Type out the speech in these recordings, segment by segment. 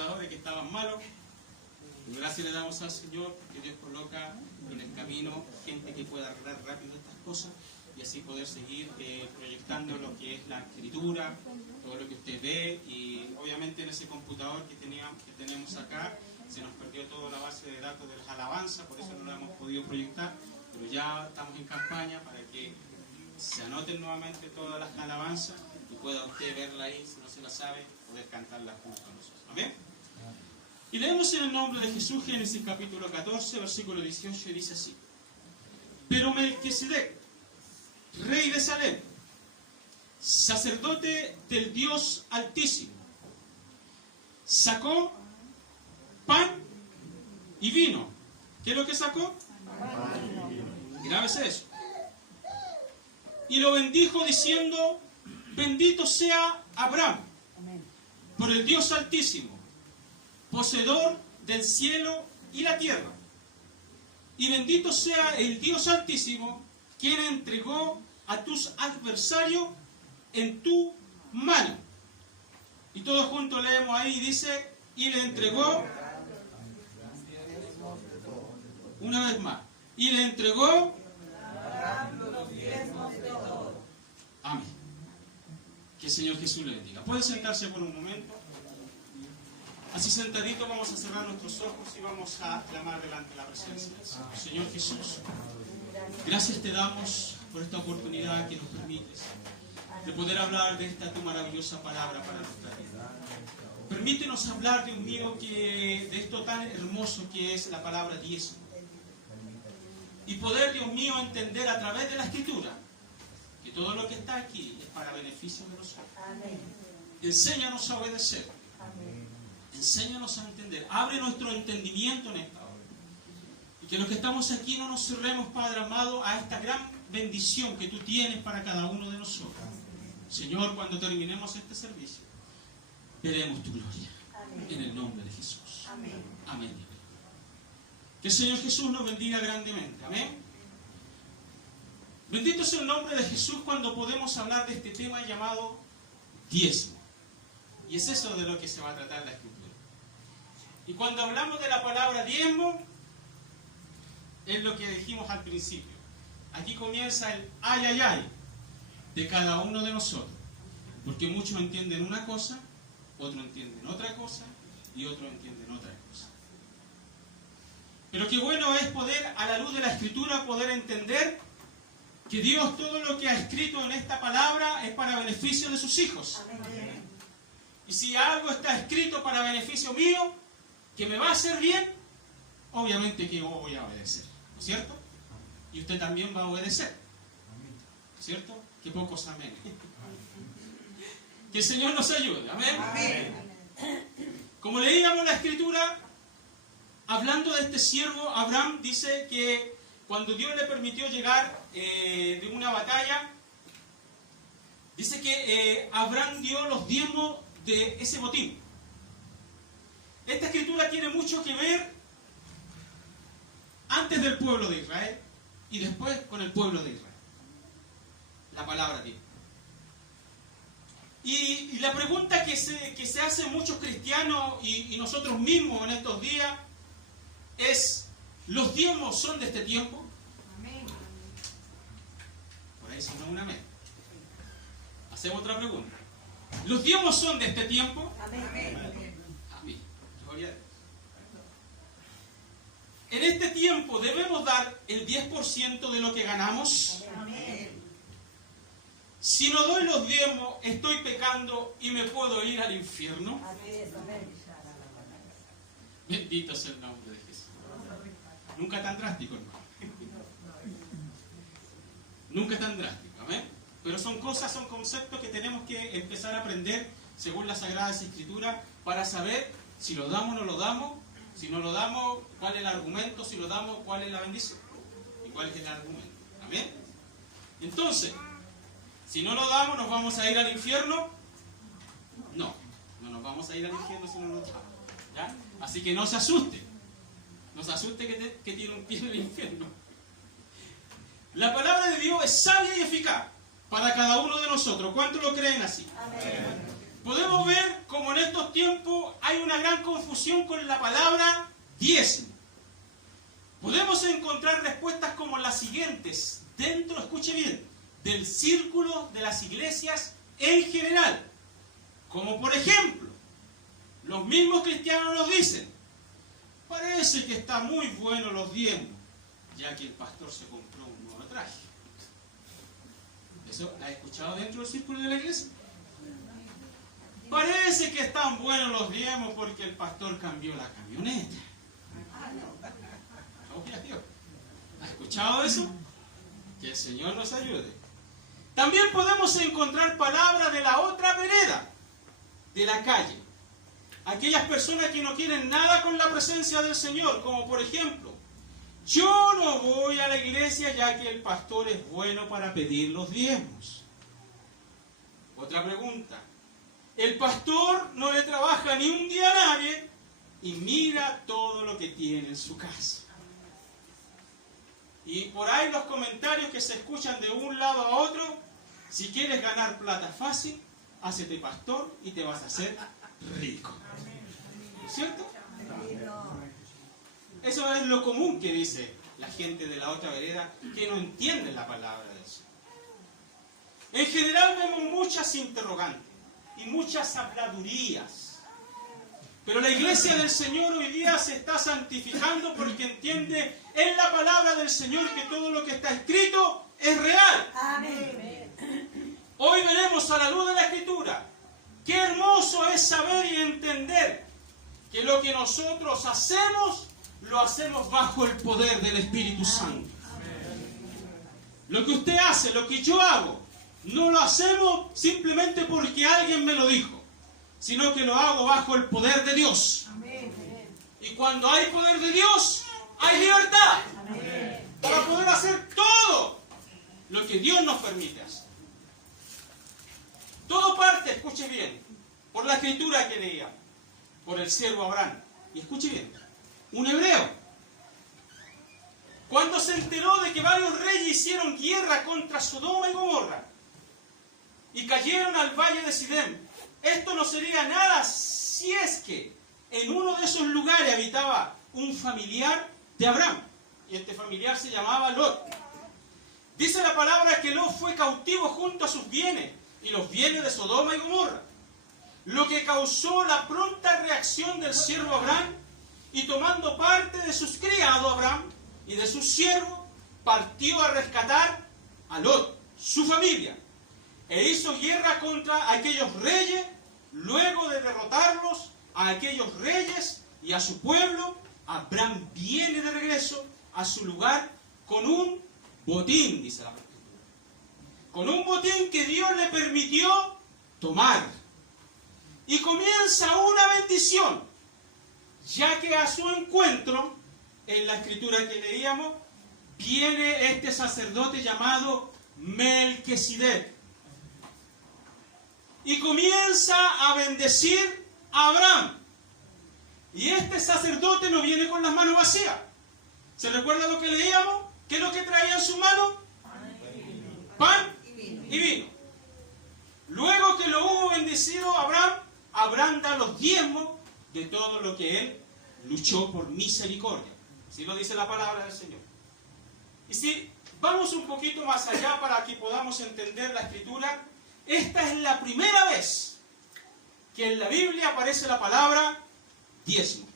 computadores que estaban malos. Gracias le damos al Señor porque Dios coloca en el camino gente que pueda arreglar rápido estas cosas y así poder seguir proyectando lo que es la escritura, todo lo que usted ve. Y obviamente en ese computador que tenemos acá se nos perdió toda la base de datos de las alabanzas, por eso no la hemos podido proyectar, pero ya estamos en campaña para que se anoten nuevamente todas las alabanzas y pueda usted verla ahí, si no se la sabe, poder cantarla junto a nosotros. ¿Amén? Y leemos en el nombre de Jesús, Génesis capítulo 14, versículo 18, y dice así: Pero Melquisedec, rey de Salem, sacerdote del Dios Altísimo, sacó pan y vino. ¿Qué es lo que sacó? Grábese eso. Y lo bendijo diciendo: Bendito sea Abraham por el Dios Altísimo, poseedor del cielo y la tierra. Y bendito sea el Dios Altísimo, quien entregó a tus adversarios en tu mano. Y todos juntos leemos ahí, dice: y le entregó, una vez más, y le entregó amén. Que el Señor Jesús le bendiga. ¿Puede sentarse por un momento? Así sentadito vamos a cerrar nuestros ojos y vamos a clamar delante de la presencia del Señor. Señor Jesús, gracias te damos por esta oportunidad que nos permites de poder hablar de esta tu maravillosa palabra para nuestra vida. Permítenos hablar, Dios mío, de esto tan hermoso que es la palabra diezmo. Y poder, Dios mío, entender a través de la Escritura que todo lo que está aquí es para beneficio de nosotros. Enséñanos a obedecer. Enséñanos a entender. Abre nuestro entendimiento en esta hora. Y que los que estamos aquí no nos cerremos, Padre amado, a esta gran bendición que tú tienes para cada uno de nosotros. Señor, cuando terminemos este servicio, veremos tu gloria. En el nombre de Jesús. Amén. Que el Señor Jesús nos bendiga grandemente. Amén. Bendito sea el nombre de Jesús cuando podemos hablar de este tema llamado diezmo. Y es eso de lo que se va a tratar la Escritura. Y cuando hablamos de la palabra diezmo, es lo que dijimos al principio. Aquí comienza el ay, ay, ay de cada uno de nosotros. Porque muchos entienden una cosa, otros entienden otra cosa y otros entienden otra cosa. Pero qué bueno es poder, a la luz de la Escritura, poder entender que Dios todo lo que ha escrito en esta palabra es para beneficio de sus hijos. Amén. Y si algo está escrito para beneficio mío, que me va a hacer bien, obviamente que yo voy a obedecer, ¿no es cierto? Y usted también va a obedecer, ¿no es cierto? Que pocos amén. Que el Señor nos ayude, amén. Amén. Como leíamos la Escritura, hablando de este siervo, Abraham dice que cuando Dios le permitió llegar de una batalla, dice que Abraham dio los diezmos de ese botín. Esta escritura tiene mucho que ver antes del pueblo de Israel y después con el pueblo de Israel. La palabra diezmo. Y la pregunta que se hacen muchos cristianos y nosotros mismos en estos días es: ¿los diezmos son de este tiempo? Amén. Por ahí sonó un amén. Hacemos otra pregunta. ¿Los diezmos son de este tiempo? Amén. Amén. Gloria a Dios. En este tiempo debemos dar el 10% de lo que ganamos. Amén. Si no doy los diezmos, estoy pecando y me puedo ir al infierno. Amén. Bendito sea el nombre de Jesús. Nunca tan drástico, hermano. Nunca tan drástico, amén. Pero son cosas, son conceptos que tenemos que empezar a aprender según las Sagradas Escrituras para saber si lo damos o no lo damos. Si no lo damos, cuál es el argumento. Si lo damos, cuál es la bendición. Y cuál es el argumento. Amén. Entonces, si no lo damos, ¿nos vamos a ir al infierno? No, no nos vamos a ir al infierno si no lo damos. ¿Ya? Así que no se asuste. No se asuste que tiene un pie en el infierno. La palabra de Dios es sabia y eficaz para cada uno de nosotros. ¿Cuántos lo creen así? Amén. podemos ver como en estos tiempos hay una gran confusión con la palabra diezmo. Podemos encontrar respuestas como las siguientes, dentro, escuche bien, del círculo de las iglesias en general. Como por ejemplo, los mismos cristianos nos dicen, parece que está muy bueno los diezmos, ya que el pastor se compró un nuevo traje. ¿Eso ha escuchado dentro del círculo de la iglesia? Parece que están buenos los diezmos porque el pastor cambió la camioneta. ¿Ha escuchado eso? Que el Señor nos ayude. También podemos encontrar palabras de la otra vereda, de la calle. Aquellas personas que no quieren nada con la presencia del Señor, como por ejemplo, yo no voy a la iglesia ya que el pastor es bueno para pedir los diezmos. Otra pregunta. El pastor no le trabaja ni un día a nadie y mira todo lo que tiene en su casa. Y por ahí los comentarios que se escuchan de un lado a otro, si quieres ganar plata fácil, hácete pastor y te vas a hacer rico. ¿Cierto? Eso es lo común que dice la gente de la otra vereda que no entiende la palabra de Dios. En general vemos muchas interrogantes y muchas habladurías. Pero la iglesia del Señor hoy día se está santificando porque entiende en la palabra del Señor que todo lo que está escrito es real. Amén. Hoy veremos a la luz de la Escritura qué hermoso es saber y entender que lo que nosotros hacemos, lo hacemos bajo el poder del Espíritu Santo. Lo que usted hace, lo que yo hago, no lo hacemos simplemente porque alguien me lo dijo, sino que lo hago bajo el poder de Dios. Y cuando hay poder de Dios, hay libertad para poder hacer todo lo que Dios nos permite hacer. Todo parte, escuche bien, por la escritura que leía, por el siervo Abraham. Y escuche bien, un hebreo. Cuando se enteró de que varios reyes hicieron guerra contra Sodoma y Gomorra y cayeron al valle de Sidem, esto no sería nada si es que en uno de esos lugares habitaba un familiar de Abraham. Y este familiar se llamaba Lot. Dice la palabra que Lot fue cautivo junto a sus bienes y los bienes de Sodoma y Gomorra, lo que causó la pronta reacción del siervo Abraham, y tomando parte de sus criados Abraham y de sus siervos, partió a rescatar a Lot, su familia, e hizo guerra contra aquellos reyes. Luego de derrotarlos a aquellos reyes y a su pueblo, Abraham viene de regreso a su lugar con un botín, dice la Escritura, con un botín que Dios le permitió tomar. Y comienza una bendición, ya que a su encuentro, en la Escritura que leíamos, viene este sacerdote llamado Melquisedec. Y comienza a bendecir a Abraham. Y este sacerdote no viene con las manos vacías. ¿Se recuerda lo que leíamos? ¿Qué es lo que traía en su mano? Pan y vino. Luego que lo hubo bendecido Abraham, Abraham da los diezmos de todo lo que él luchó por misericordia. Así lo dice la palabra del Señor. Y si vamos un poquito más allá para que podamos entender la Escritura, esta es la primera vez que en la Biblia aparece la palabra diezmo.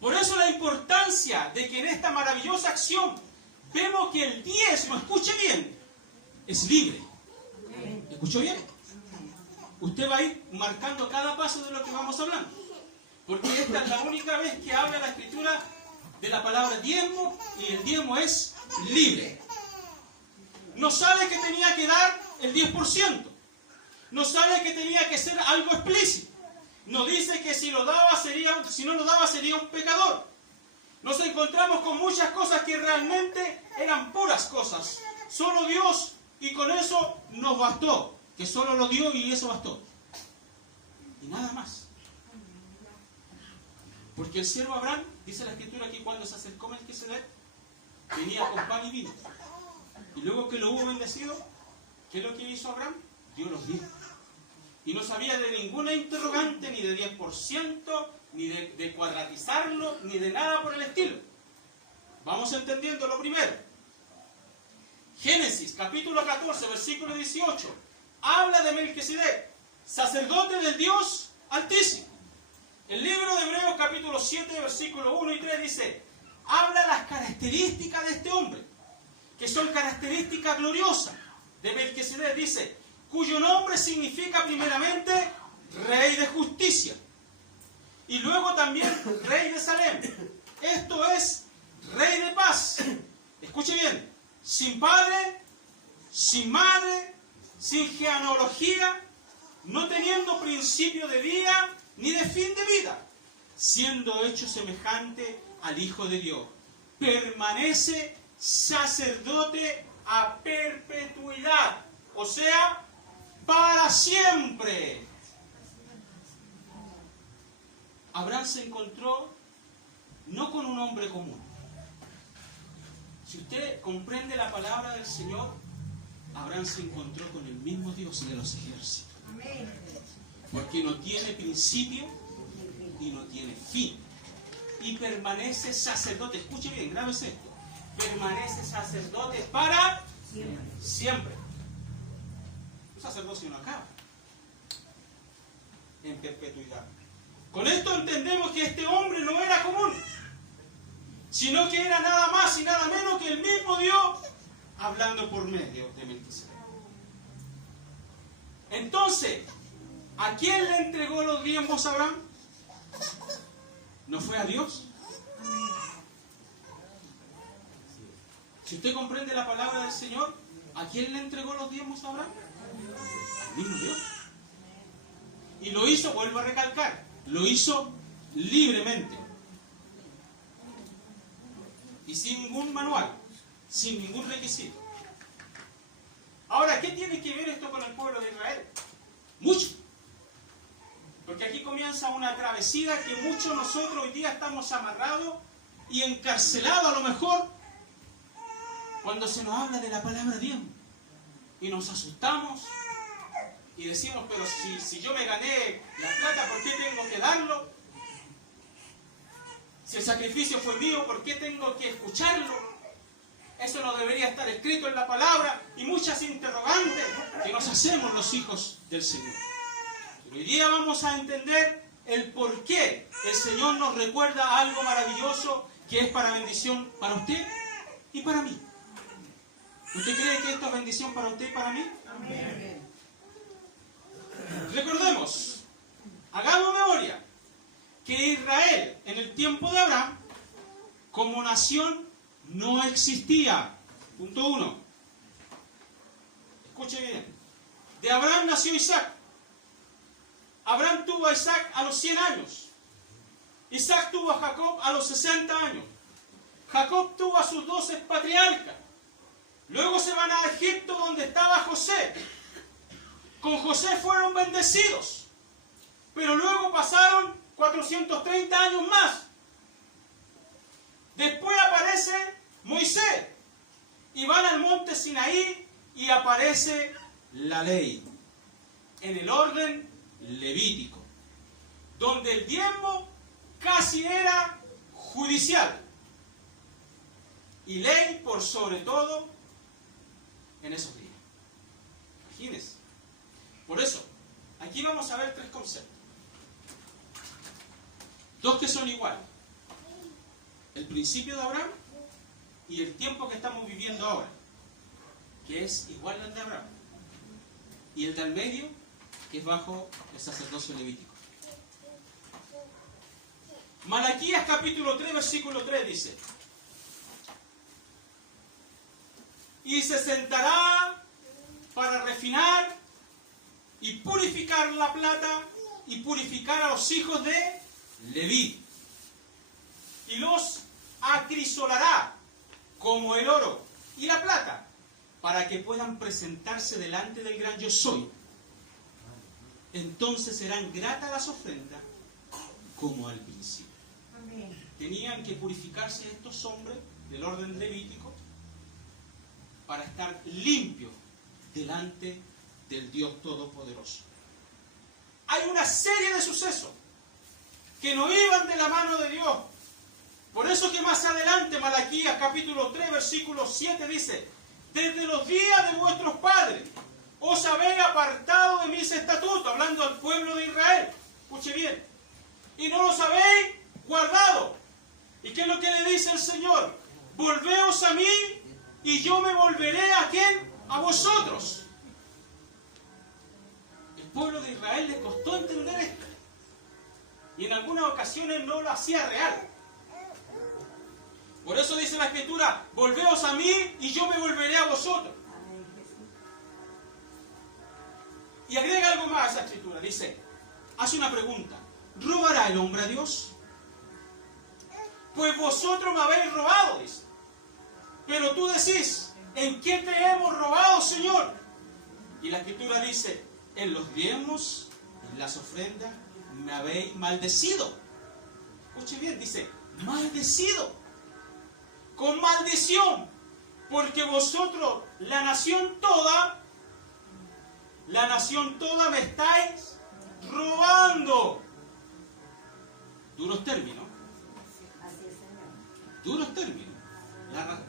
Por eso la importancia de que en esta maravillosa acción vemos que el diezmo, escuche bien, es libre. ¿Escuchó bien? Usted va a ir marcando cada paso de lo que vamos hablando, porque esta es la única vez que habla la Escritura de la palabra diezmo, y el diezmo es libre. No sabe que tenía que dar el 10%. No sabe que tenía que ser algo explícito. No dice que si no lo daba sería un pecador. Nos encontramos con muchas cosas que realmente eran puras cosas. Solo Dios, y con eso nos bastó. Que solo lo dio y eso bastó. Y nada más. Porque el siervo Abraham, dice la Escritura que cuando se acercó Melquisedec, venía con pan y vino. Y luego que lo hubo bendecido, ¿qué es lo que hizo Abraham? Dio los diezmos. Y no sabía de ninguna interrogante, ni de 10%, ni de cuadratizarlo, ni de nada por el estilo. Vamos entendiendo lo primero. Génesis, capítulo 14, versículo 18. Habla de Melquisedec, sacerdote del Dios Altísimo. El libro de Hebreos, capítulo 7, versículo 1 y 3 dice, habla las características de este hombre, que son características gloriosas de Melquisedec. Dice, cuyo nombre significa primeramente Rey de Justicia, y luego también Rey de Salem. Esto es Rey de Paz. Escuche bien, sin padre, sin madre, sin genealogía, no teniendo principio de día ni de fin de vida, siendo hecho semejante al Hijo de Dios. Permanece sacerdote a perpetuidad, o sea, para siempre. Abraham se encontró no con un hombre común. Si usted comprende la palabra del Señor, Abraham se encontró con el mismo Dios de los ejércitos. Porque no tiene principio y no tiene fin. Y permanece sacerdote. Escuche bien, grábese esto. Permanece sacerdote para siempre. Un sacerdocio no acaba. En perpetuidad. Con esto entendemos que este hombre no era común, sino que era nada más y nada menos que el mismo Dios hablando por medio de Melquisedec. Entonces, ¿a quién le entregó los diezmos a Abraham? ¿No fue a Dios? Si usted comprende la palabra del Señor, ¿a quién le entregó los diezmos a Abraham? Al mismo Dios. Y lo hizo, vuelvo a recalcar, lo hizo libremente. Y sin ningún manual, sin ningún requisito. Ahora, ¿qué tiene que ver esto con el pueblo de Israel? Mucho. Porque aquí comienza una travesía que muchos de nosotros hoy día estamos amarrados y encarcelados a lo mejor cuando se nos habla de la palabra Dios. Y nos asustamos y decimos, pero si yo me gané la plata, ¿por qué tengo que darlo? Si el sacrificio fue mío, ¿por qué tengo que escucharlo? Eso no debería estar escrito en la palabra. Y muchas interrogantes que nos hacemos los hijos del Señor. Hoy día vamos a entender el por qué el Señor nos recuerda algo maravilloso que es para bendición para usted y para mí. ¿Usted cree que esto es bendición para usted y para mí? Amén. Recordemos, hagamos memoria, que Israel en el tiempo de Abraham como nación no existía. Punto 1. Escuche bien. De Abraham nació Isaac. Abraham tuvo a Isaac a los 100 años. Isaac tuvo a Jacob a los 60 años. Jacob tuvo a sus 12 patriarcas. Luego se van a Egipto donde estaba José. Con José fueron bendecidos. Pero luego pasaron 430 años más. Después aparece Moisés. Y van al monte Sinaí y aparece la ley. En el orden levítico. Donde el diezmo casi era judicial. Y ley por sobre todo en esos días. Imagínense. Por eso, aquí vamos a ver 3 conceptos. 2 que son iguales. El principio de Abraham y el tiempo que estamos viviendo ahora, que es igual al de Abraham. Y el del medio, que es bajo el sacerdocio levítico. Malaquías capítulo 3, versículo 3 dice: y se sentará para refinar y purificar la plata y purificar a los hijos de Leví. Y los acrisolará como el oro y la plata, para que puedan presentarse delante del gran yo soy. Entonces serán gratas las ofrendas como al principio. Amén. Tenían que purificarse estos hombres del orden levítico para estar limpios delante del Dios Todopoderoso. hay una serie de sucesos que no iban de la mano de Dios. Por eso que más adelante Malaquías capítulo 3 versículo 7 dice: desde los días de vuestros padres os habéis apartado de mis estatutos, hablando al pueblo de Israel. Escuche bien. Y no los habéis guardado. ¿Y qué es lo que le dice el Señor? Volveos a mí y yo me volveré ¿a quién? A vosotros. El pueblo de Israel le costó entender esto. Y en algunas ocasiones no lo hacía real. Por eso dice la Escritura: volveos a mí y yo me volveré a vosotros. Y agrega algo más a esa Escritura. Dice, hace una pregunta: ¿robará el hombre a Dios? Pues vosotros me habéis robado, dice. Pero tú decís: ¿en qué te hemos robado, Señor? Y la Escritura dice: en los diezmos, en las ofrendas, me habéis maldecido. Escuche bien, dice, maldecido. Con maldición. Porque vosotros, la nación toda me estáis robando. Duros términos. Duros términos.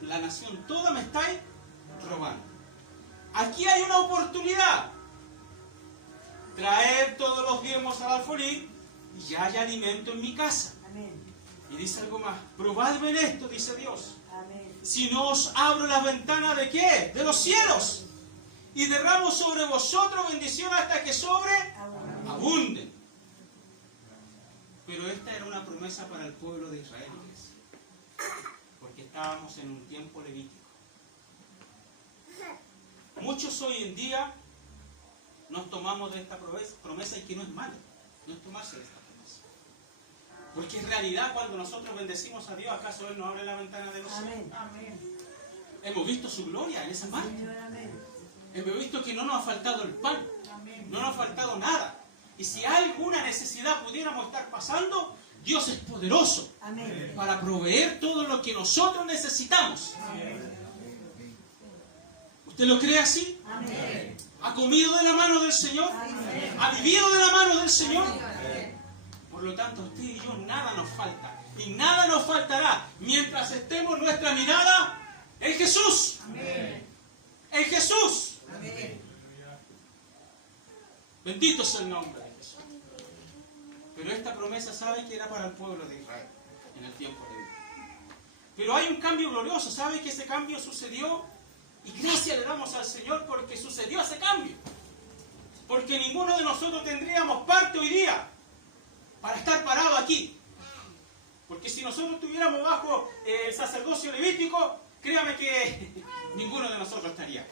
La nación toda me estáis robando. Aquí hay una oportunidad. Traer todos los diezmos al alfolí y ya hay alimento en mi casa. Amén. Y dice algo más: probadme en esto, dice Dios. Amén. Si no os abro las ventanas de ¿qué? De los cielos. Y derramo sobre vosotros bendición hasta que abunde. Pero esta era una promesa para el pueblo de Israel, iglesia. Porque estábamos en un tiempo levítico. Muchos hoy en día nos tomamos de esta promesa, y que no es malo, no es tomarse de esta promesa. Porque en realidad cuando nosotros bendecimos a Dios, ¿acaso Él nos abre la ventana de los cielos? Amén. Hemos visto su gloria en esa parte. Hemos visto que no nos ha faltado el pan, no nos ha faltado nada. Y si alguna necesidad pudiéramos estar pasando, Dios es poderoso. Amén. Para proveer todo lo que nosotros necesitamos. Amén. ¿Usted lo cree así? Amén. ¿Ha comido de la mano del Señor? Amén. ¿Ha vivido de la mano del Señor? Amén. Por lo tanto, usted y yo nada nos falta. Y nada nos faltará mientras estemos nuestra mirada en Jesús. Amén. En Jesús. Amén. Bendito sea el nombre de Jesús. Pero esta promesa, ¿sabe que era para el pueblo de Israel en el tiempo de hoy? Pero hay un cambio glorioso. ¿Sabe que ese cambio sucedió? Y gracias le damos al Señor porque sucedió ese cambio. Porque ninguno de nosotros tendríamos parte hoy día para estar parado aquí. Porque si nosotros estuviéramos bajo el sacerdocio levítico, créame que ninguno de nosotros estaría.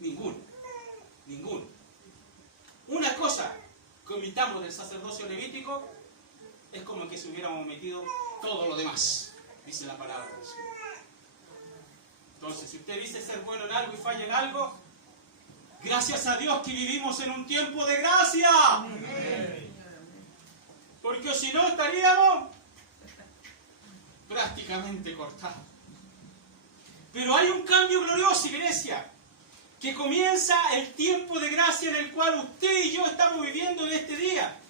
Ninguno. Una cosa que omitamos del sacerdocio levítico es como que si hubiéramos omitido todo lo demás, dice la palabra del Señor. Entonces, si usted dice ser bueno en algo y falla en algo, gracias a Dios que vivimos en un tiempo de gracia. Amén. Porque si no estaríamos prácticamente cortados. Pero hay un cambio glorioso, iglesia, que comienza el tiempo de gracia en el cual usted y yo estamos viviendo en este día.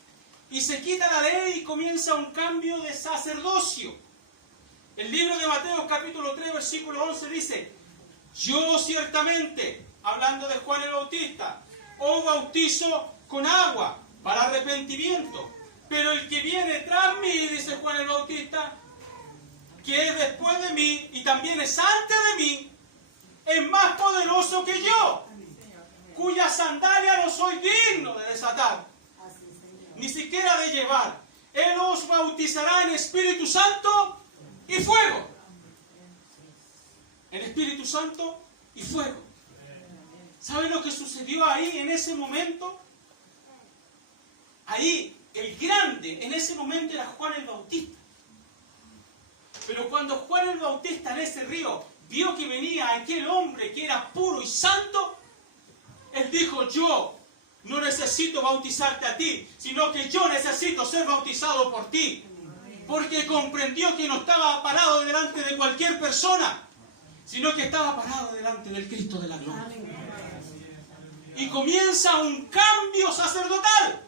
Y se quita la ley y comienza un cambio de sacerdocio. El libro de Mateo capítulo 3 versículo 11 dice: yo ciertamente, hablando de Juan el Bautista, os bautizo con agua para arrepentimiento. Pero el que viene tras mí, dice Juan el Bautista, que es después de mí y también es antes de mí, es más poderoso que yo, cuya sandalia no soy digno de desatar, ni siquiera de llevar. Él os bautizará en Espíritu Santo y fuego. En Espíritu Santo y fuego. ¿Saben lo que sucedió ahí en ese momento? Ahí, el grande en ese momento era Juan el Bautista. Pero cuando Juan el Bautista en ese río vio que venía aquel hombre que era puro y santo, él dijo: yo no necesito bautizarte a ti, sino que yo necesito ser bautizado por ti. Porque comprendió que no estaba parado delante de cualquier persona, sino que estaba parado delante del Cristo de la gloria. Y comienza un cambio sacerdotal.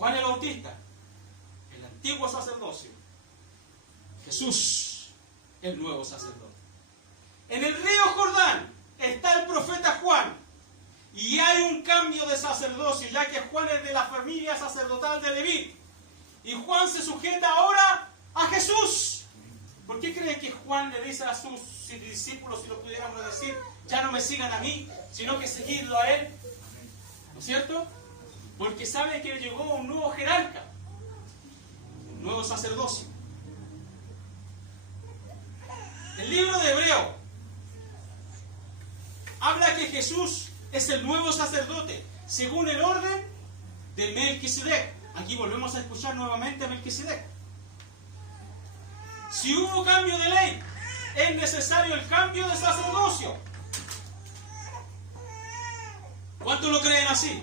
Juan el Bautista, el antiguo sacerdocio. Jesús, el nuevo sacerdote. En el río Jordán está el profeta Juan. Y hay un cambio de sacerdocio, ya que Juan es de la familia sacerdotal de Leví. Y Juan se sujeta ahora a Jesús. ¿Por qué creen que Juan le dice a sus discípulos, si lo pudiéramos decir, ya no me sigan a mí, sino que seguirlo a él? ¿No es cierto? Porque sabe que llegó un nuevo jerarca, un nuevo sacerdocio. El libro de Hebreo habla que Jesús es el nuevo sacerdote, según el orden de Melquisedec. Aquí volvemos a escuchar nuevamente a Melquisedec. Si hubo cambio de ley, es necesario el cambio de sacerdocio. ¿Cuántos lo creen así?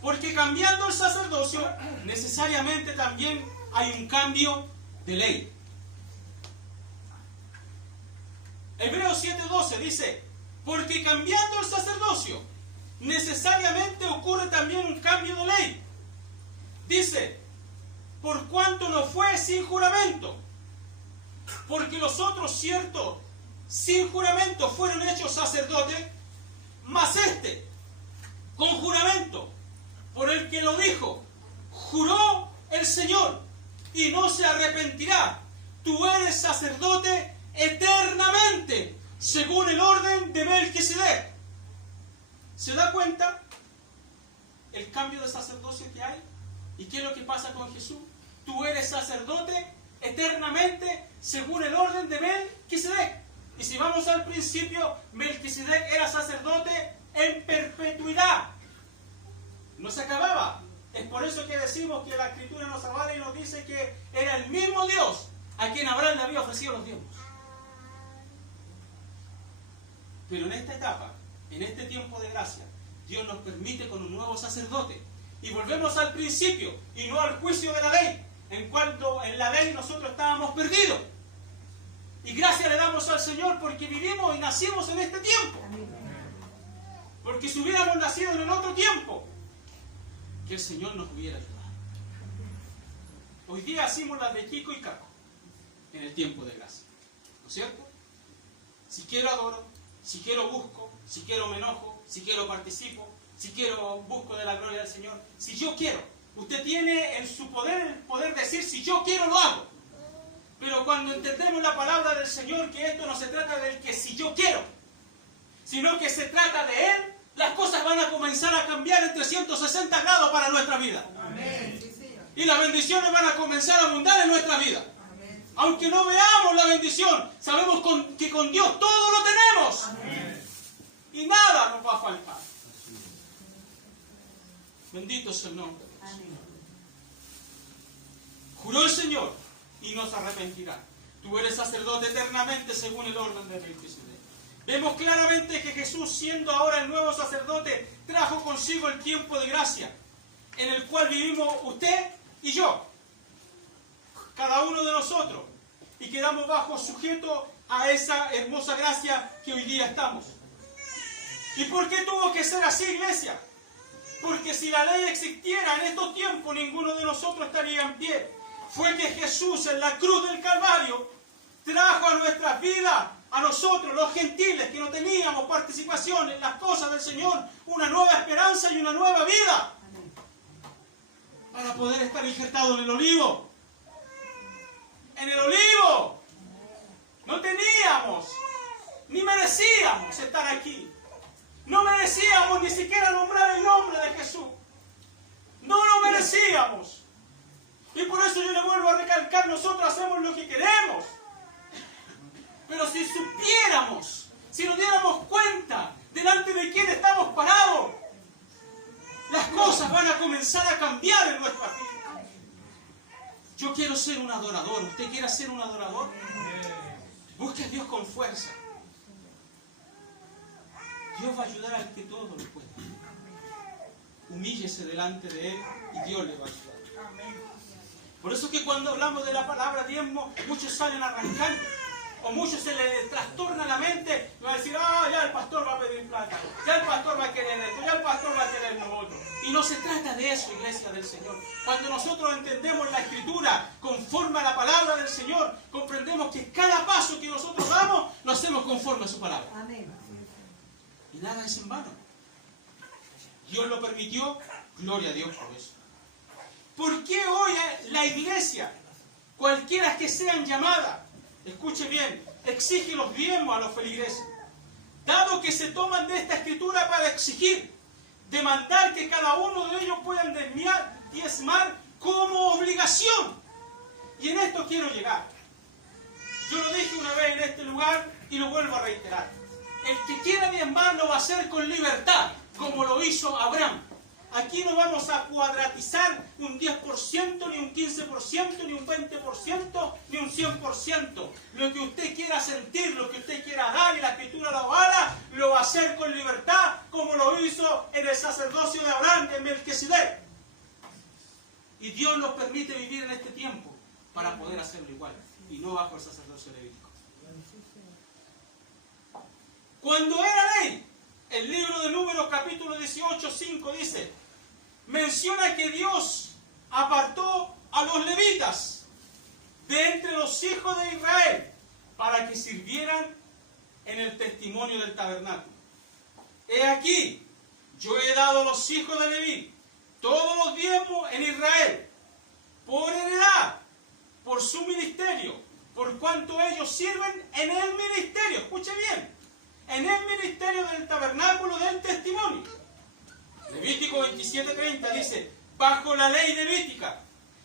Porque cambiando el sacerdocio, necesariamente también hay un cambio de ley. Hebreos 7:12 dice: porque cambiando el sacerdocio, necesariamente ocurre también un cambio de ley. Dice: por cuanto no fue sin juramento, porque los otros, cierto, sin juramento fueron hechos sacerdotes, mas este, con juramento, por el que lo dijo, juró el Señor, y no se arrepentirá. Tú eres sacerdote eternamente, según el orden de Melquisedec. ¿Se da cuenta el cambio de sacerdocio que hay? ¿Y qué es lo que pasa con Jesús? Tú eres sacerdote eternamente, según el orden de Melquisedec. Y si vamos al principio, Melquisedec era sacerdote en perpetuidad. No se acababa. Es por eso que decimos que la Escritura nos avala y nos dice que era el mismo Dios a quien Abraham le había ofrecido los diezmos. Pero en esta etapa, en este tiempo de gracia, Dios nos permite con un nuevo sacerdote. Y volvemos al principio y no al juicio de la ley, en cuanto en la ley nosotros estábamos perdidos. Y gracias le damos al Señor porque vivimos y nacimos en este tiempo. Porque si hubiéramos nacido en el otro tiempo, que el Señor nos hubiera ayudado. Hoy día hacemos las de Kiko y Caco en el tiempo de gracia. ¿No es cierto? Si quiero adoro, si quiero busco, si quiero me enojo, si quiero participo, si quiero busco de la gloria del Señor. Si yo quiero, usted tiene en su poder el poder decir si yo quiero lo hago. Pero cuando entendemos la palabra del Señor, que esto no se trata del que si yo quiero, sino que se trata de Él, las cosas van a comenzar a cambiar en 360 grados para nuestra vida. Amén. Y las bendiciones van a comenzar a abundar en nuestra vida. Amén. Aunque no veamos la bendición, sabemos que con Dios todo lo tenemos. Amén. Y nada nos va a faltar. Bendito sea el nombre de Dios. Amén. Juró el Señor y no se arrepentirá. Tú eres sacerdote eternamente según el orden de Melquisedec. Vemos claramente que Jesús, siendo ahora el nuevo sacerdote, trajo consigo el tiempo de gracia, en el cual vivimos usted y yo, cada uno de nosotros, y quedamos bajo sujeto a esa hermosa gracia que hoy día estamos. ¿Y por qué tuvo que ser así, iglesia? Porque si la ley existiera en estos tiempos, ninguno de nosotros estaría en pie. Fue que Jesús en la cruz del Calvario trajo a nuestras vidas, a nosotros los gentiles que no teníamos participación en las cosas del Señor, una nueva esperanza y una nueva vida. Para poder estar injertados en el olivo. En el olivo. No teníamos, ni merecíamos estar aquí. No merecíamos ni siquiera nombrar el nombre de Jesús. No lo merecíamos. Y por eso yo le vuelvo a recalcar, nosotros hacemos lo que queremos. Pero si supiéramos, si nos diéramos cuenta delante de quién estamos parados, las cosas van a comenzar a cambiar en nuestra vida. Yo quiero ser un adorador. ¿Usted quiere ser un adorador? Busque a Dios con fuerza. Dios va a ayudar al que todo lo puede. Humíllese delante de Él y Dios le va a ayudar. Por eso es que cuando hablamos de la palabra diezmo, muchos salen arrancando. O muchos se les trastorna la mente y van a decir, ya el pastor va a pedir plata, ya el pastor va a querer esto, ya el pastor va a querer lo otro. Y no se trata de eso, iglesia del Señor. Cuando nosotros entendemos la Escritura conforme a la palabra del Señor, comprendemos que cada paso que nosotros damos, lo hacemos conforme a su palabra. Amén. Y nada es en vano. Dios lo permitió, gloria a Dios por eso. ¿Por qué hoy la iglesia, cualquiera que sean llamadas, escuche bien, exige los diezmos a los feligreses? Dado que se toman de esta Escritura para exigir, demandar que cada uno de ellos puedan diezmar como obligación. Y en esto quiero llegar. Yo lo dije una vez en este lugar y lo vuelvo a reiterar. El que quiera diezmar lo va a hacer con libertad, como lo hizo Abraham. Aquí no vamos a cuadratizar un 10%, ni un 15%, ni un 20%, ni un 100%. Lo que usted quiera sentir, lo que usted quiera dar, y la Escritura lo avala, lo va a hacer con libertad, como lo hizo en el sacerdocio de Abraham, en Melquisedec. Y Dios nos permite vivir en este tiempo para poder hacerlo igual, y no bajo el sacerdocio levítico. Cuando era ley, el libro de Números capítulo 18, 5 dice, menciona que Dios apartó a los levitas de entre los hijos de Israel para que sirvieran en el testimonio del tabernáculo. He aquí, yo he dado a los hijos de Leví todos los diezmos en Israel, por heredad, por su ministerio, por cuanto ellos sirven en el ministerio. Escuche bien. En el ministerio del tabernáculo del testimonio. Levítico 27:30 dice, bajo la ley levítica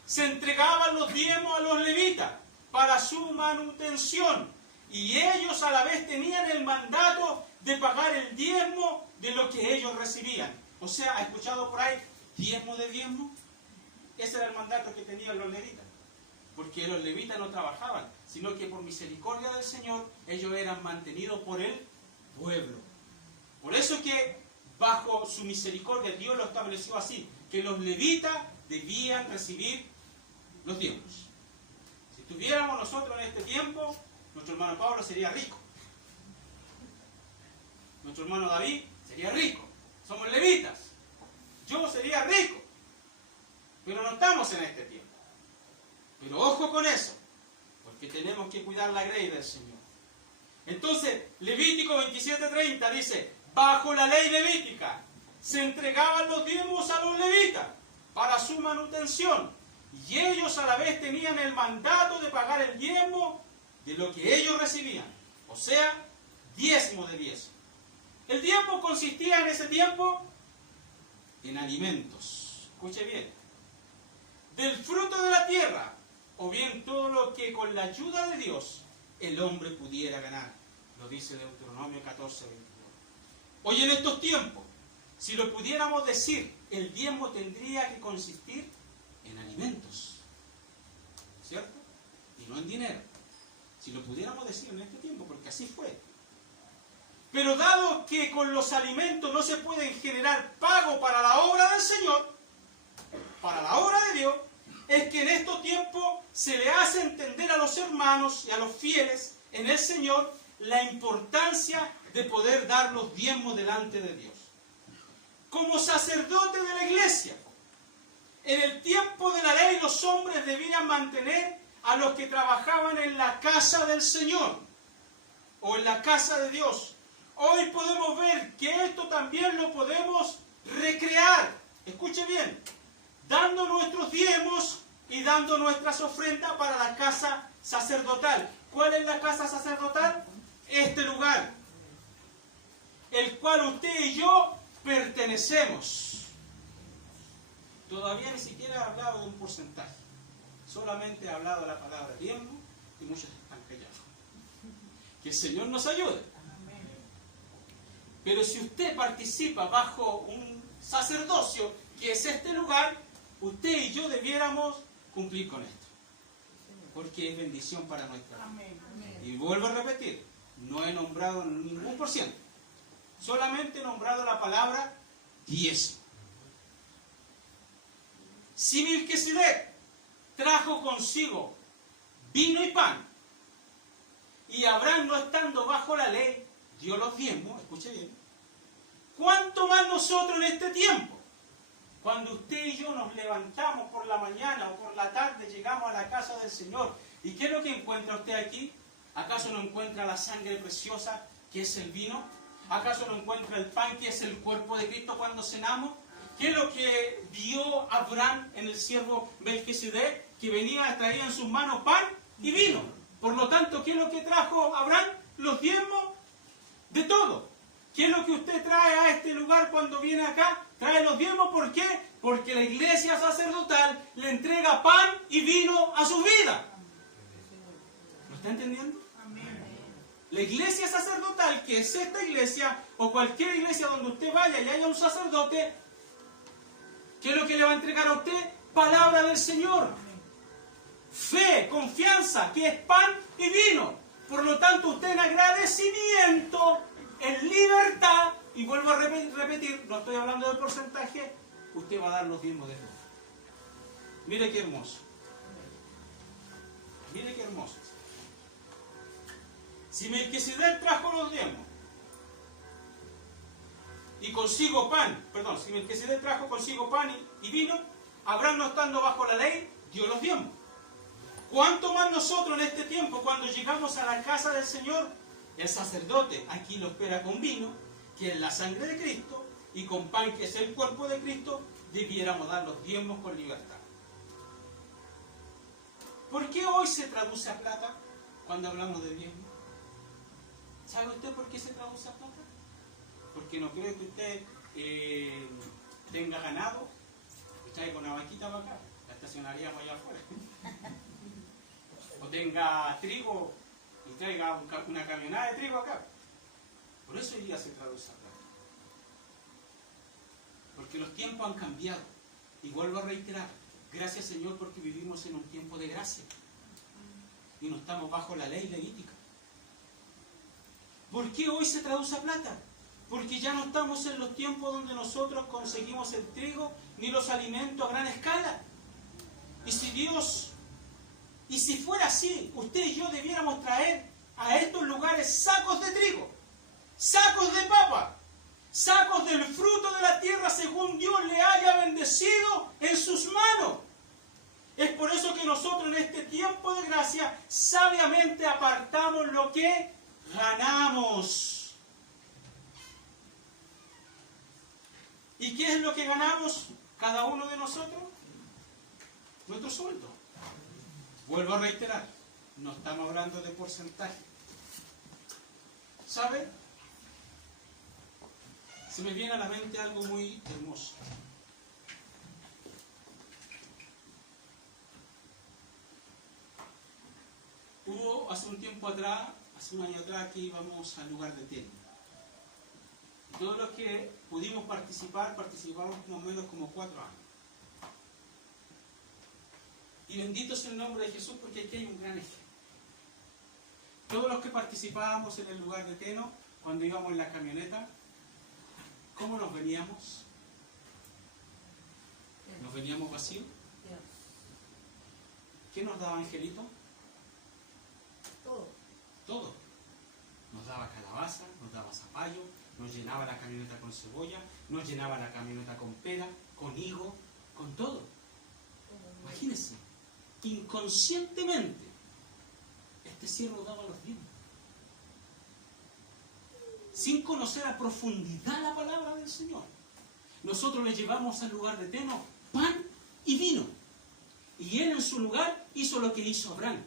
se entregaban los diezmos a los levitas para su manutención, y ellos a la vez tenían el mandato de pagar el diezmo de lo que ellos recibían. O sea, ¿ha escuchado por ahí diezmo de diezmo? Ese era el mandato que tenían los levitas. Porque los levitas no trabajaban, sino que por misericordia del Señor ellos eran mantenidos por el pueblo. Por eso que bajo su misericordia Dios lo estableció así, que los levitas debían recibir los diezmos. Si tuviéramos nosotros en este tiempo, nuestro hermano Pablo sería rico. Nuestro hermano David sería rico. Somos levitas. Yo sería rico. Pero no estamos en este tiempo. Pero ojo con eso, porque tenemos que cuidar la grey del Señor. Entonces, Levítico 27:30 dice, bajo la ley levítica se entregaban los diezmos a los levitas para su manutención, y ellos a la vez tenían el mandato de pagar el diezmo de lo que ellos recibían, o sea, diezmo de diezmo. El diezmo consistía en ese tiempo en alimentos, escuche bien, del fruto de la tierra, o bien todo lo que con la ayuda de Dios el hombre pudiera ganar. Lo dice Deuteronomio 14:22. Hoy en estos tiempos, si lo pudiéramos decir, el diezmo tendría que consistir en alimentos, ¿cierto? Y no en dinero. Si lo pudiéramos decir en este tiempo, porque así fue. Pero dado que con los alimentos no se puede generar pago para la obra del Señor, para la obra de Dios, es que en estos tiempos se le hace entender a los hermanos y a los fieles en el Señor la importancia de poder dar los diezmos delante de Dios. Como sacerdote de la iglesia, en el tiempo de la ley los hombres debían mantener a los que trabajaban en la casa del Señor o en la casa de Dios. Hoy podemos ver que esto también lo podemos recrear. Escuche bien, dando nuestros diezmos y dando nuestras ofrendas para la casa sacerdotal. ¿Cuál es la casa sacerdotal? Este lugar, el cual usted y yo pertenecemos. Todavía ni siquiera he hablado de un porcentaje, solamente he hablado de la palabra diezmo y muchos están callados. Que el Señor nos ayude. Pero si usted participa bajo un sacerdocio, que es este lugar, usted y yo debiéramos cumplir con esto, porque es bendición para nuestra vida. Y vuelvo a repetir, no he nombrado ningún por ciento, solamente he nombrado la palabra diezmo. Si Melquisedec trajo consigo vino y pan, y Abraham, no estando bajo la ley, dio los diezmos, escuche bien, ¿cuánto más nosotros en este tiempo? Cuando usted y yo nos levantamos por la mañana o por la tarde, llegamos a la casa del Señor. ¿Y qué es lo que encuentra usted aquí? ¿Acaso no encuentra la sangre preciosa que es el vino? ¿Acaso no encuentra el pan que es el cuerpo de Cristo cuando cenamos? ¿Qué es lo que vio Abraham en el siervo Melquisedec? Que venía, traía en sus manos pan y vino. Por lo tanto, ¿qué es lo que trajo Abraham? Los diezmos de todo. ¿Qué es lo que usted trae a este lugar cuando viene acá? Trae los diezmos, ¿por qué? Porque la iglesia sacerdotal le entrega pan y vino a su vida. ¿Lo está entendiendo? La iglesia sacerdotal, que es esta iglesia, o cualquier iglesia donde usted vaya y haya un sacerdote, ¿qué es lo que le va a entregar a usted? Palabra del Señor. Fe, confianza, que es pan y vino. Por lo tanto, usted en agradecimiento, en libertad, y vuelvo a repetir, no estoy hablando del porcentaje, usted va a dar los diezmos de todo. Mire qué hermoso. Mire qué hermoso. Si Melquisedec trajo los diezmos y consigo pan, si Melquisedec trajo consigo pan y vino, Abraham, no estando bajo la ley, dio los diezmos. ¿Cuánto más nosotros en este tiempo, cuando llegamos a la casa del Señor? El sacerdote aquí lo espera con vino, que es la sangre de Cristo, y con pan, que es el cuerpo de Cristo, debiéramos dar los diezmos con libertad. ¿Por qué hoy se traduce a plata cuando hablamos de diezmos? ¿Sabe usted por qué se traduce a plata? Porque no creo que usted tenga ganado y traiga una vaquita para acá, la estacionaríamos allá afuera. O tenga trigo y traiga una camionada de trigo acá. Por eso hoy día se traduce a plata. Porque los tiempos han cambiado. Y vuelvo a reiterar, gracias Señor porque vivimos en un tiempo de gracia. Y no estamos bajo la ley levítica. ¿Por qué hoy se traduce a plata? Porque ya no estamos en los tiempos donde nosotros conseguimos el trigo ni los alimentos a gran escala. Y si fuera así, usted y yo debiéramos traer a estos lugares sacos de trigo, sacos de papa, sacos del fruto de la tierra según Dios le haya bendecido en sus manos. Es por eso que nosotros en este tiempo de gracia sabiamente apartamos lo que ganamos. ¿Y qué es lo que ganamos cada uno de nosotros? Nuestro sueldo. Vuelvo a reiterar, no estamos hablando de porcentaje. ¿Sabe? Se me viene a la mente algo muy hermoso. Hubo hace un tiempo atrás, hace un año atrás, que íbamos al lugar de Teno. Todos los que pudimos participar, participamos más o menos como 4 años. Y bendito es el nombre de Jesús porque aquí hay un gran ejemplo. Todos los que participábamos en el lugar de Teno, cuando íbamos en la camioneta, ¿cómo nos veníamos? ¿Nos veníamos vacíos? ¿Qué nos daba Angelito? Todo. Nos daba calabaza, nos daba zapallo, nos llenaba la camioneta con cebolla, nos llenaba la camioneta con pera, con higo, con todo. Imagínense, inconscientemente, este siervo daba los diezmos. Sin conocer a profundidad la palabra del Señor. Nosotros le llevamos al lugar de Teno pan y vino. Y él en su lugar hizo lo que hizo Abraham.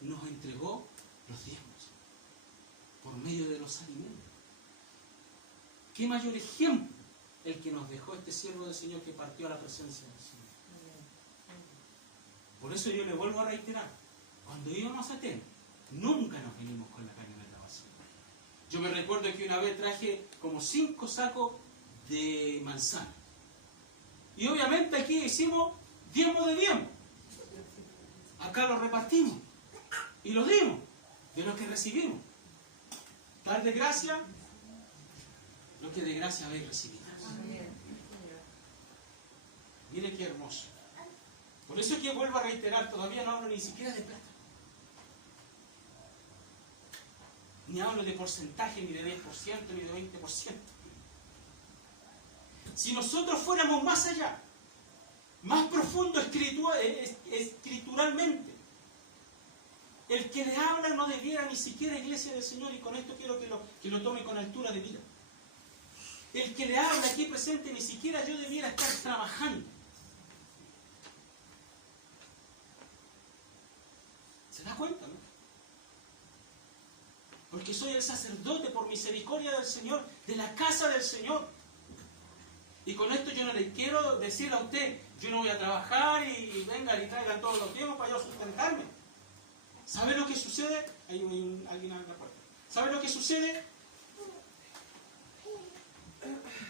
Nos entregó los diezmos por medio de los alimentos. ¿Qué mayor ejemplo el que nos dejó este siervo del Señor que partió a la presencia del Señor? Por eso yo le vuelvo a reiterar, cuando íbamos a Teno, nunca nos venimos con la camioneta vacía. Yo me recuerdo que una vez traje como 5 sacos de manzana. Y obviamente aquí hicimos diezmo de diezmo. Acá lo repartimos y lo dimos de lo que recibimos. Dar de gracia lo que de gracia habéis recibido. Mire qué hermoso. Por eso es que vuelvo a reiterar, todavía no hablo ni siquiera de plata. Ni hablo de porcentaje, ni de 10%, ni de 20%. Si nosotros fuéramos más allá, más profundo escrituralmente, el que le habla no debiera ni siquiera iglesia del Señor, y con esto quiero que lo tome con altura de mira. El que le habla aquí presente, ni siquiera yo debiera estar trabajando. ¿Se da cuenta, no? Porque soy el sacerdote por misericordia del Señor, de la casa del Señor. Y con esto yo no le quiero decir a usted, yo no voy a trabajar y vengan y traigan todos los tiempos para yo sustentarme. ¿Sabe lo que sucede? Hay alguien en la puerta. ¿Sabe lo que sucede?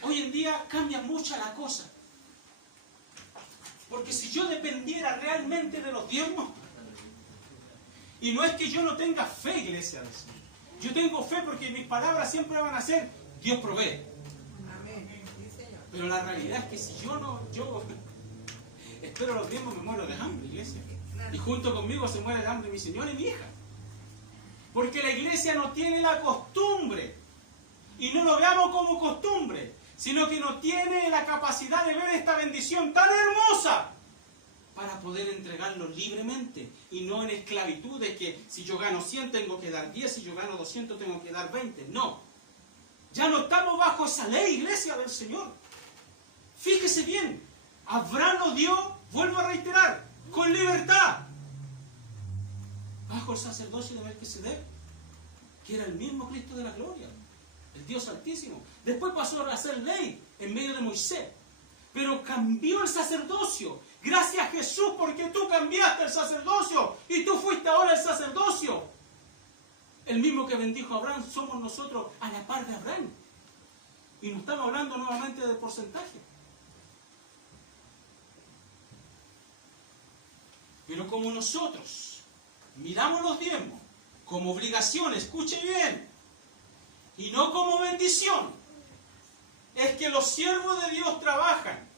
Hoy en día cambia mucho la cosa. Porque si yo dependiera realmente de los diezmos, y no es que yo no tenga fe, iglesia del Señor. Yo tengo fe porque mis palabras siempre van a ser, Dios provee. Pero la realidad es que si yo espero los diezmos, me muero de hambre, iglesia. Y junto conmigo se muere de hambre mi señora y mi hija. Porque la iglesia no tiene la costumbre, y no lo veamos como costumbre, sino que no tiene la capacidad de ver esta bendición tan hermosa para poder entregarlo libremente y no en esclavitud de que si yo gano 100 tengo que dar 10, si yo gano 200 tengo que dar 20. No. Ya no estamos bajo esa ley, iglesia del Señor. Fíjese bien, Abraham lo dio, vuelvo a reiterar, con libertad, bajo el sacerdocio de Melquisedec, que era el mismo Cristo de la gloria, el Dios Altísimo. Después pasó a ser ley en medio de Moisés, pero cambió el sacerdocio. Gracias a Jesús, porque tú cambiaste el sacerdocio y tú fuiste ahora el sacerdocio. El mismo que bendijo a Abraham somos nosotros a la par de Abraham. Y no estamos hablando nuevamente de porcentaje. Pero como nosotros miramos los diezmos como obligación, escuche bien, y no como bendición, es que los siervos de Dios trabajan,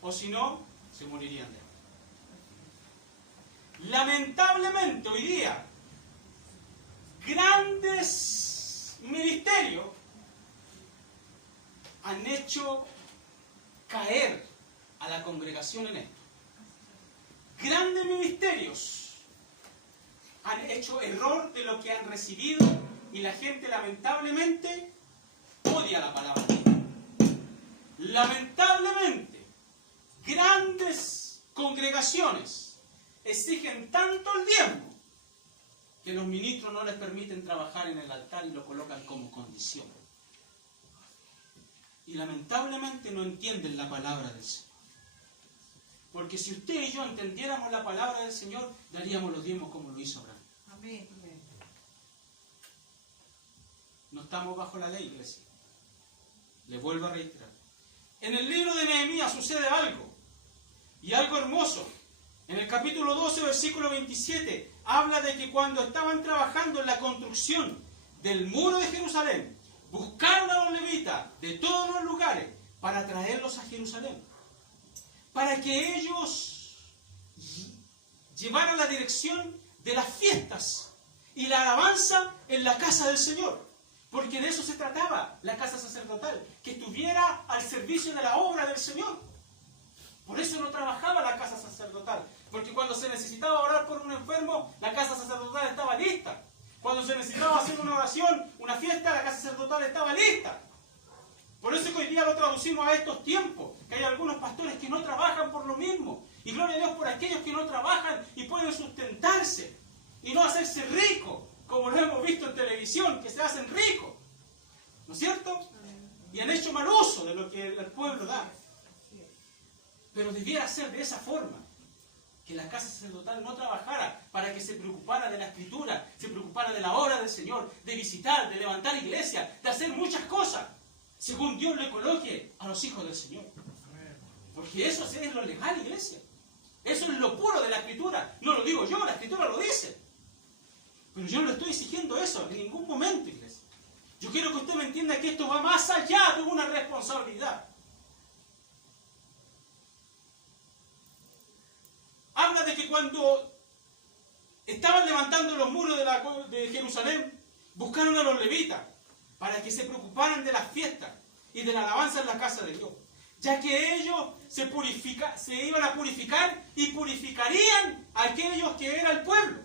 o si no, se morirían de hambre. Lamentablemente hoy día, grandes ministerios han hecho caer a la congregación en esto. Grandes ministerios han hecho error de lo que han recibido y la gente lamentablemente odia la palabra de Dios. Lamentablemente, grandes congregaciones exigen tanto el diezmo que los ministros no les permiten trabajar en el altar y lo colocan como condición. Y lamentablemente no entienden la palabra del Señor. Porque si usted y yo entendiéramos la palabra del Señor, daríamos los diezmos como lo hizo Abraham. Amén. No estamos bajo la ley, iglesia. Le vuelvo a reiterar. En el libro de Nehemías sucede algo, y algo hermoso. En el capítulo 12, versículo 27, habla de que cuando estaban trabajando en la construcción del muro de Jerusalén, buscaron a los levitas de todos los lugares para traerlos a Jerusalén, para que ellos llevaran la dirección de las fiestas y la alabanza en la casa del Señor. Porque de eso se trataba la casa sacerdotal, que estuviera al servicio de la obra del Señor. Por eso no trabajaba la casa sacerdotal, porque cuando se necesitaba orar por un enfermo, la casa sacerdotal estaba lista. Cuando se necesitaba hacer una oración, una fiesta, la casa sacerdotal estaba lista. Por eso que hoy día lo traducimos a estos tiempos, que hay algunos pastores que no trabajan por lo mismo. Y gloria a Dios por aquellos que no trabajan y pueden sustentarse y no hacerse ricos, como lo hemos visto en televisión, que se hacen ricos. ¿No es cierto? Y han hecho mal uso de lo que el pueblo da. Pero debiera ser de esa forma, que la casa sacerdotal no trabajara para que se preocupara de la escritura, se preocupara de la obra del Señor, de visitar, de levantar iglesia, de hacer muchas cosas, según Dios le coloque a los hijos del Señor. Porque eso es lo legal, iglesia. Eso es lo puro de la escritura. No lo digo yo, la escritura lo dice. Pero yo no le estoy exigiendo eso en ningún momento, iglesia. Yo quiero que usted me entienda que esto va más allá de una responsabilidad. Habla de que cuando estaban levantando los muros de Jerusalén, buscaron a los levitas para que se preocuparan de las fiestas y de la alabanza en la casa de Dios. ya que ellos se iban a purificar y purificarían a aquellos que era el pueblo.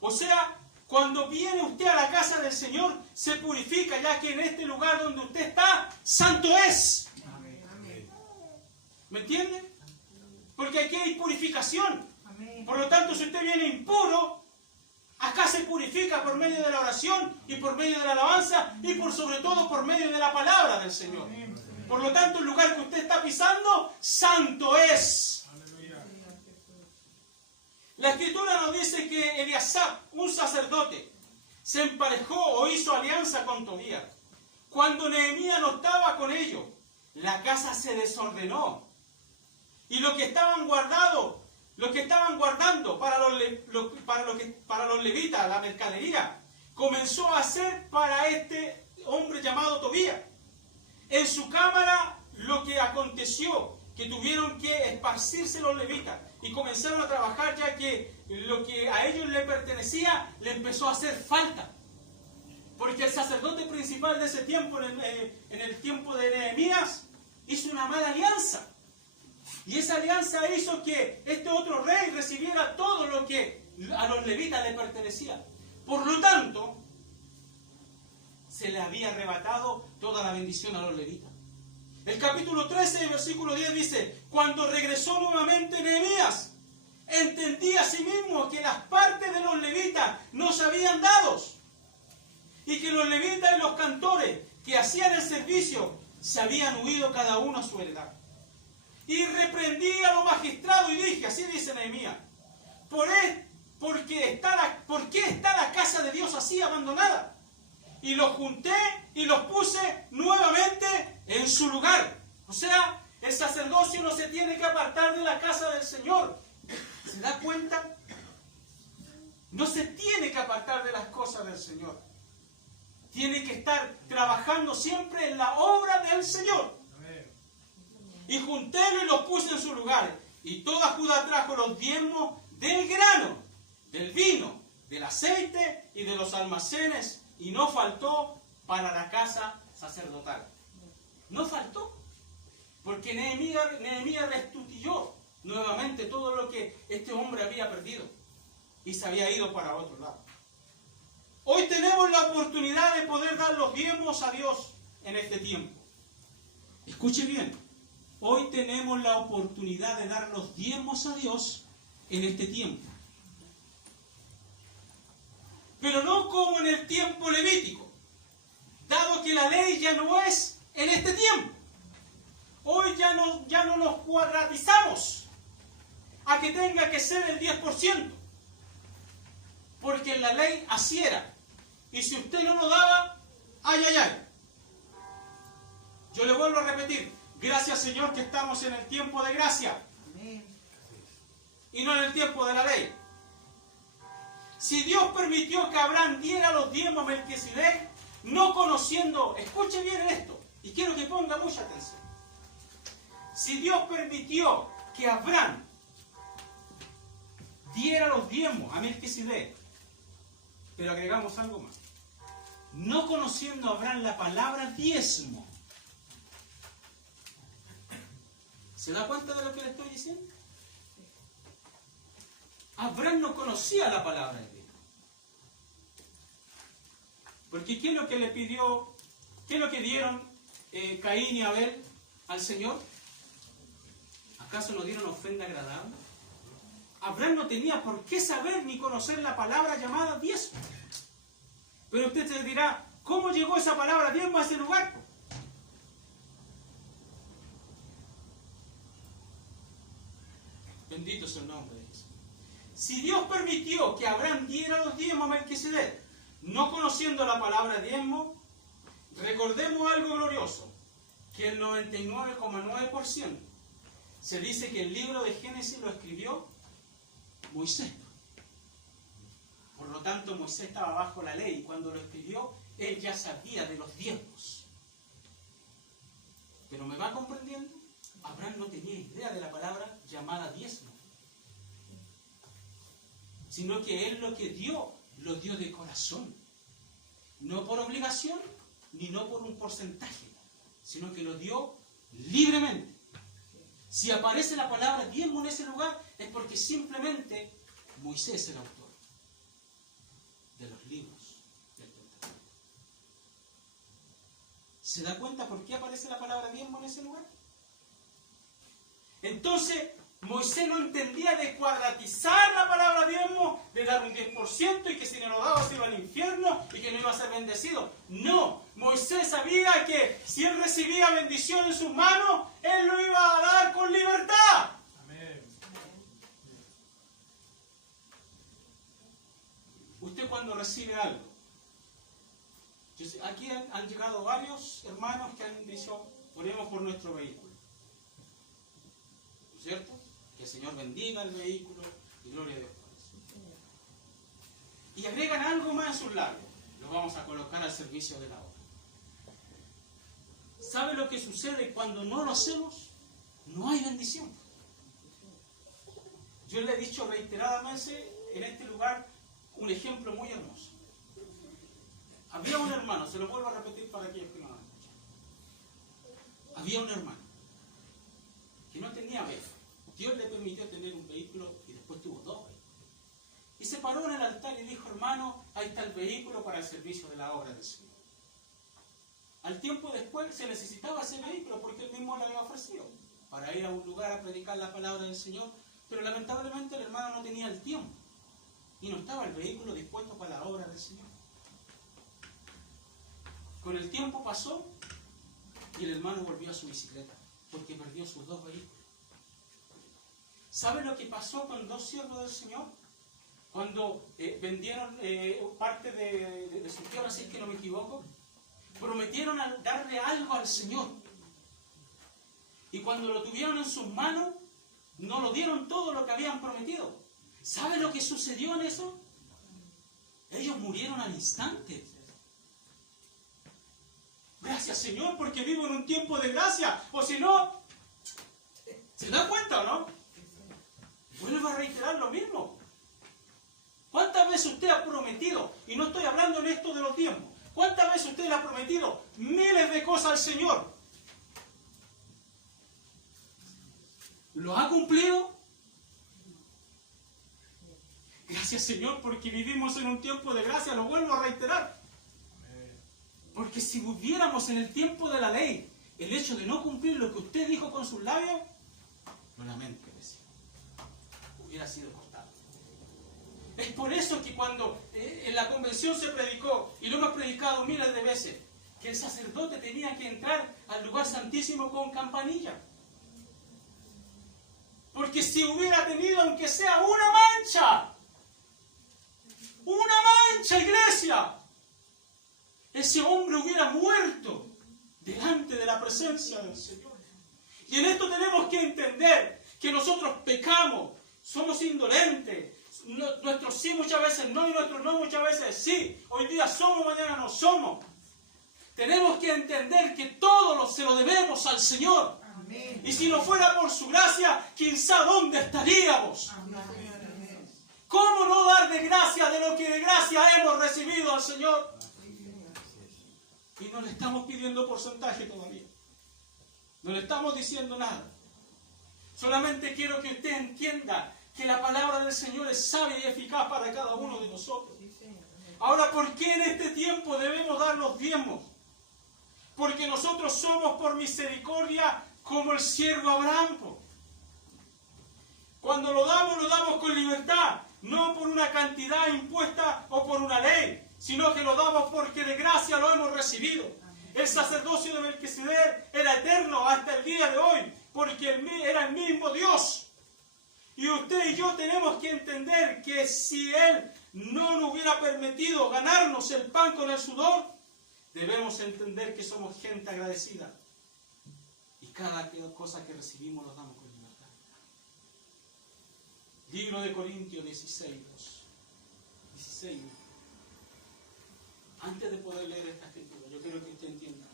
O sea, cuando viene usted a la casa del Señor, se purifica, ya que en este lugar donde usted está, santo es. ¿Me entiende? Porque aquí hay purificación. Por lo tanto, si usted viene impuro, acá se purifica por medio de la oración y por medio de la alabanza y por sobre todo por medio de la palabra del Señor. Por lo tanto, el lugar que usted está pisando, santo es. La Escritura nos dice que Eliasab, un sacerdote, se emparejó o hizo alianza con Tobías. Cuando Nehemías no estaba con ellos, la casa se desordenó. Y lo que estaban guardando para los levitas, la mercadería, comenzó a hacer para este hombre llamado Tobías. En su cámara lo que aconteció, que tuvieron que esparcirse los levitas y comenzaron a trabajar, ya que lo que a ellos les pertenecía le empezó a hacer falta. Porque el sacerdote principal de ese tiempo, en el tiempo de Nehemías, hizo una mala alianza. Y esa alianza hizo que este otro rey recibiera todo lo que a los levitas le pertenecía. Por lo tanto, se le había arrebatado toda la bendición a los levitas. El capítulo 13, versículo 10 dice: cuando regresó nuevamente Nehemías, entendí a sí mismo que las partes de los levitas no se habían dado, y que los levitas y los cantores que hacían el servicio se habían huido cada uno a su heredad. Y reprendí a los magistrados y dije, así dice Nehemías, ¿por qué está la casa de Dios así abandonada? Y los junté y los puse nuevamente en su lugar. O sea, el sacerdocio no se tiene que apartar de la casa del Señor. ¿Se da cuenta? No se tiene que apartar de las cosas del Señor. Tiene que estar trabajando siempre en la obra del Señor. Y juntélos y los puse en su lugar. Y toda Judá trajo los diezmos del grano, del vino, del aceite y de los almacenes. Y no faltó para la casa sacerdotal. No faltó. Porque Nehemías restituyó nuevamente todo lo que este hombre había perdido. Y se había ido para otro lado. Hoy tenemos la oportunidad de poder dar los diezmos a Dios en este tiempo. Escuche bien. Hoy tenemos la oportunidad de dar los diezmos a Dios en este tiempo. Pero no como en el tiempo levítico, dado que la ley ya no es en este tiempo. Hoy ya no nos cuadratizamos a que tenga que ser el 10%, porque en la ley así era. Y si usted no lo daba, ay, ay, ay. Yo le vuelvo a repetir, gracias Señor que estamos en el tiempo de gracia. Amén. Y no en el tiempo de la ley. Si Dios permitió que Abraham diera los diezmos a Melquisedec, no conociendo, escuche bien esto, y quiero que ponga mucha atención. Si Dios permitió que Abraham diera los diezmos a Melquisedec, pero agregamos algo más, no conociendo Abraham la palabra diezmo, ¿se da cuenta de lo que le estoy diciendo? Abraham no conocía la palabra de Dios. Porque ¿qué es lo que le pidió? ¿Qué es lo que dieron Caín y Abel al Señor? ¿Acaso no dieron ofrenda agradable? Abraham no tenía por qué saber ni conocer la palabra llamada diezmo. Pero usted se dirá, ¿cómo llegó esa palabra diezmo a ese lugar? Bendito sea el nombre de Dios. Si Dios permitió que Abraham diera los diezmos a Melquisedec, no conociendo la palabra diezmo, recordemos algo glorioso, que el 99,9% se dice que el libro de Génesis lo escribió Moisés. Por lo tanto, Moisés estaba bajo la ley y cuando lo escribió, él ya sabía de los diezmos. Pero ¿me va comprendiendo? Abraham no tenía idea de la palabra llamada diezmo, sino que él lo que dio, lo dio de corazón, no por obligación, ni no por un porcentaje, sino que lo dio libremente. Si aparece la palabra diezmo en ese lugar, es porque simplemente Moisés es el autor de los libros del Pentateuco. ¿Se da cuenta por qué aparece la palabra diezmo en ese lugar? Entonces, Moisés no entendía de cuadratizar la palabra diezmo, de dar un 10% y que si no lo daba se iba al infierno y que no iba a ser bendecido. No, Moisés sabía que si él recibía bendición en sus manos, él lo iba a dar con libertad. Amén. Usted cuando recibe algo, aquí han llegado varios hermanos que han dicho, oremos por nuestro vehículo. ¿No es cierto? Que el Señor bendiga el vehículo y gloria a Dios por eso. Y agregan algo más en sus labios. Lo vamos a colocar al servicio de la obra. ¿Sabe lo que sucede cuando no lo hacemos? No hay bendición. Yo le he dicho reiteradamente en este lugar un ejemplo muy hermoso. Había un hermano, se lo vuelvo a repetir para aquellos que no lo han escuchado. Había un hermano que no tenía beca. Dios le permitió tener un vehículo y después tuvo dos vehículos. Y se paró en el altar y dijo, hermano, ahí está el vehículo para el servicio de la obra del Señor. Al tiempo después se necesitaba ese vehículo porque él mismo lo había ofrecido para ir a un lugar a predicar la palabra del Señor, pero lamentablemente el hermano no tenía el tiempo y no estaba el vehículo dispuesto para la obra del Señor. Con el tiempo pasó y el hermano volvió a su bicicleta porque perdió sus dos vehículos. ¿Sabe lo que pasó con dos siervos del Señor? Cuando vendieron parte de su tierra, si es que no me equivoco, prometieron darle algo al Señor. Y cuando lo tuvieron en sus manos, no lo dieron todo lo que habían prometido. ¿Sabe lo que sucedió en eso? Ellos murieron al instante. Gracias, Señor, porque vivo en un tiempo de gracia. O si no, ¿se da cuenta o no? Vuelvo a reiterar lo mismo. ¿Cuántas veces usted ha prometido? Y no estoy hablando en esto de los tiempos. ¿Cuántas veces usted le ha prometido miles de cosas al Señor? ¿Lo ha cumplido? Gracias, Señor, porque vivimos en un tiempo de gracia. Lo vuelvo a reiterar. Porque si viviéramos en el tiempo de la ley, el hecho de no cumplir lo que usted dijo con sus labios, lo lamento, hubiera sido cortado. Es por eso que cuando en la convención se predicó, y lo hemos predicado miles de veces, que el sacerdote tenía que entrar al lugar santísimo con campanilla. Porque si hubiera tenido, aunque sea una mancha, iglesia, ese hombre hubiera muerto delante de la presencia del Señor. Y en esto tenemos que entender que nosotros pecamos, somos indolentes, nuestros sí muchas veces no y nuestros no muchas veces sí. Hoy día somos, mañana no somos. Tenemos que entender que todo se lo debemos al Señor. Amén. Y si no fuera por su gracia, quién sabe dónde estaríamos. Amén. ¿Cómo no dar de gracia de lo que de gracia hemos recibido al Señor? Y no le estamos pidiendo porcentaje todavía. No le estamos diciendo nada. Solamente quiero que usted entienda que la palabra del Señor es sabia y eficaz para cada uno de nosotros. Ahora, ¿por qué en este tiempo debemos dar los diezmos? Porque nosotros somos por misericordia como el siervo Abraham. Cuando lo damos con libertad, no por una cantidad impuesta o por una ley, sino que lo damos porque de gracia lo hemos recibido. El sacerdocio de Melquisedec era eterno hasta el día de hoy, porque era el mismo Dios. Y usted y yo tenemos que entender que si Él no nos hubiera permitido ganarnos el pan con el sudor, debemos entender que somos gente agradecida. Y cada cosa que recibimos lo damos con libertad. Libro de Corintios 16. Antes de poder leer esta escritura, yo quiero que usted entienda.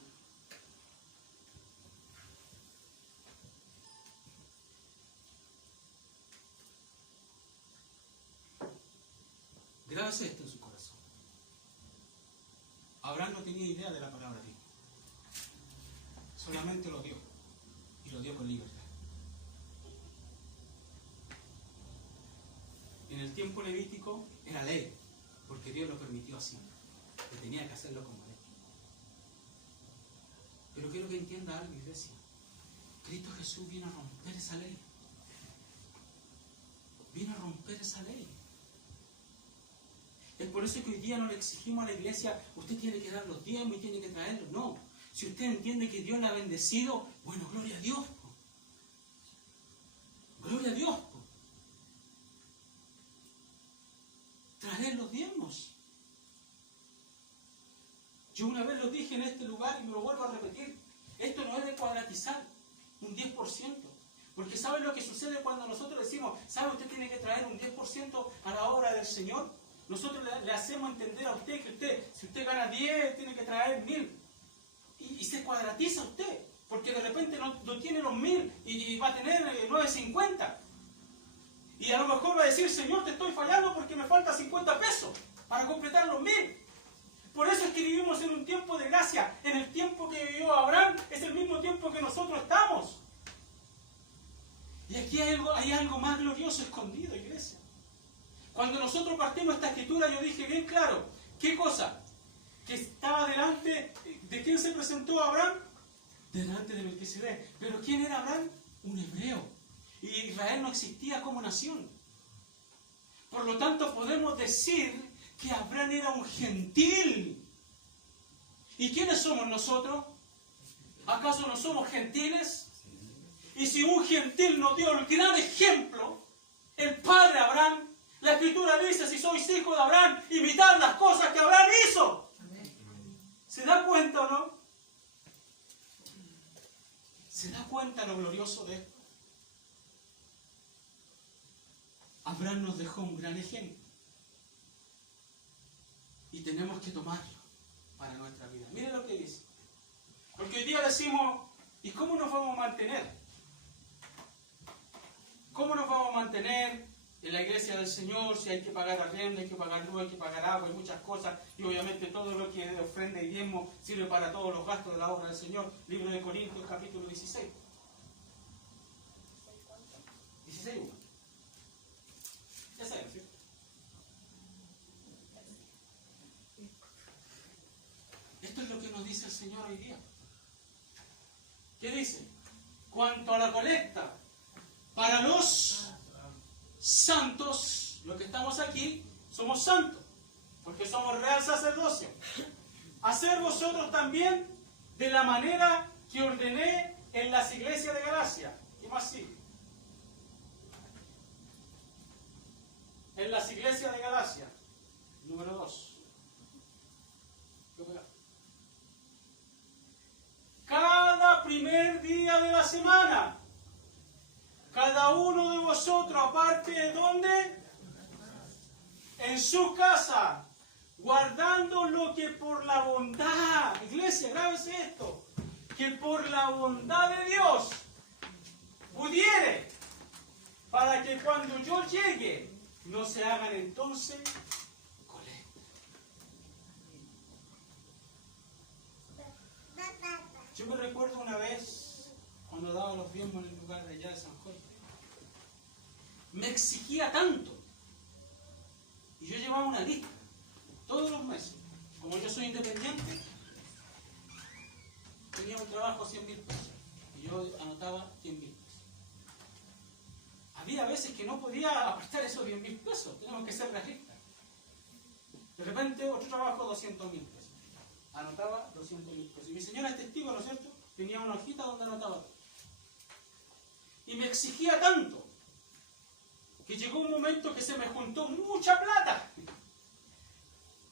Grábese esto en su corazón. Abraham no tenía idea de la palabra Dios. Solamente lo dio. Y lo dio con libertad. el tiempo levítico era ley, porque Dios lo permitió así, que tenía que hacerlo como ley. Pero quiero que entienda algo, iglesia. Cristo Jesús vino a romper esa ley. Vino a romper esa ley. Es por eso que hoy día no le exigimos a la iglesia, usted tiene que dar los diezmos y tiene que traerlos. No. Si usted entiende que Dios le ha bendecido, bueno, gloria a Dios. Gloria a Dios. Traer los diezmos. Yo una vez lo dije en este lugar y me lo vuelvo a repetir. Esto no es de cuadratizar un 10%. Porque ¿sabe lo que sucede cuando nosotros decimos, sabe, usted tiene que traer un 10% a la obra del Señor? Nosotros le hacemos entender a usted que si usted gana 10, tiene que traer 1000. Y se cuadratiza usted, porque de repente no tiene los 1000 y va a tener 950. Y a lo mejor va a decir, Señor, te estoy fallando porque me falta 50 pesos para completar los 1000. Por eso es que vivimos en un tiempo de gracia. En el tiempo que vivió Abraham es el mismo tiempo que nosotros estamos. Y aquí hay algo más glorioso escondido, iglesia. Cuando nosotros partimos esta escritura, yo dije bien claro, ¿qué cosa? Que estaba delante, ¿de quién se presentó Abraham? Delante de Melquisedec. ¿Pero quién era Abraham? Un hebreo. Y Israel no existía como nación. Por lo tanto, podemos decir que Abraham era un gentil. ¿Y quiénes somos nosotros? ¿Acaso no somos gentiles? Y si un gentil nos dio el gran ejemplo, el padre Abraham, la Escritura dice, si sois hijos de Abraham, imitad las cosas que Abraham hizo. ¿Se da cuenta o no? ¿Se da cuenta lo glorioso de esto? Abraham nos dejó un gran ejemplo. Y tenemos que tomarlo para nuestra vida. Miren lo que dice. Porque hoy día decimos, ¿y cómo nos vamos a mantener? ¿Cómo nos vamos a mantener en la iglesia del Señor si hay que pagar arriendo, hay que pagar luz, hay que pagar agua, hay muchas cosas? Y obviamente todo lo que es de ofrenda y diezmo sirve para todos los gastos de la obra del Señor. Libro de Corintios, capítulo 16. 16:1. Ya saben, ¿sí? Esto es lo que nos dice el Señor hoy día. ¿Qué dice? Cuanto a la colecta, para los santos, los que estamos aquí, somos santos, porque somos real sacerdocio. Hacer vosotros también de la manera que ordené en las iglesias de Galacia. ¿Qué más sigue? En las iglesias de Galacia, número 2. Cada primer día de la semana, cada uno de vosotros, aparte de dónde, en su casa, guardando lo que por la bondad, iglesia, grábese esto, que por la bondad de Dios pudiere, para que cuando yo llegue, no se hagan entonces colectas. Yo me recuerdo una vez, cuando daba los diezmos en el lugar de allá de San Jorge, me exigía tanto. Y yo llevaba una lista, todos los meses. Como yo soy independiente, tenía un trabajo a 100.000 pesos. Y yo anotaba 100.000 pesos. Había veces que no podía apartar esos 10.000 pesos, tenemos que ser realistas. De repente otro trabajo 200.000 pesos. Anotaba 200.000 pesos. Y mi señora es testigo, ¿no es cierto? Tenía una hojita donde anotaba. Y me exigía tanto que llegó un momento que se me juntó mucha plata